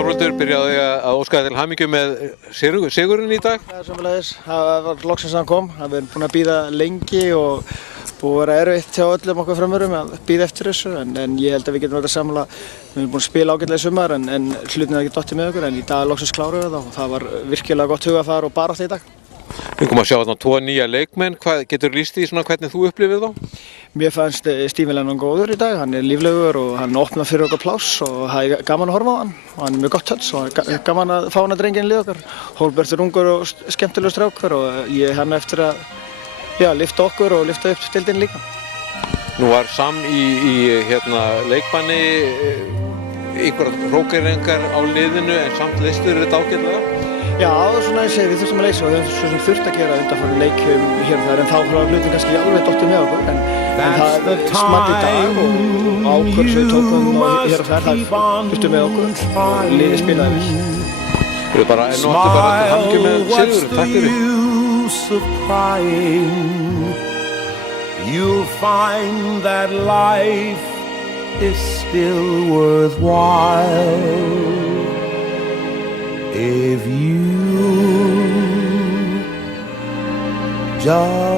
Þorvaldur, byrjaði að óska til hamingju með sigurinn í dag. Það sömuleiðis, það var loksins að hann kom. Við erum búin að bíða lengi og búið að vera erfitt hjá öllum okkar frömmurum að bíða eftir þessu en ég held að við getum verið að samla. Við erum búin að spila ágætlega í sumar en hlutin er ekki dottið með okkur en í dag loksins klárum við það og það var virkilega gott hugafar og barátta í dag. Við komum að sjá þarna 2 nýja leikmenn. Hvað getur lýst því svona hvernig þú upplifir þá? Mér fannst Stephen Lennon góður í dag, hann er líflegur og hann opnar fyrir okkur pláss og það er gaman að horfa á hann og hann er mjög gott touch og það er gaman að fá hann að drengja inn lið okkar. Hólbert er ungur og skemmtilegur strákur og ég hann eftir að lyfta okkur og lyfta upp deildinni líka. Nú var Sam í leikbanni einhverjar hrókeringar á liðinu en samt leystur þetta ágætlega? Já, svona ég segi, við þurftum að leysa og við höfum svo sem þurft að gera undanfarandi leikjum hér og þar en þá frá hlutin kannski alveg dottið með okkur en það smatt í dag og ákvörð sem við tókum hér og þar það þurftum með okkur og liðið spilaði vel. Við bara til hamingju með sigurinn, takk fyrir. You'll find that life is still worthwhile if you just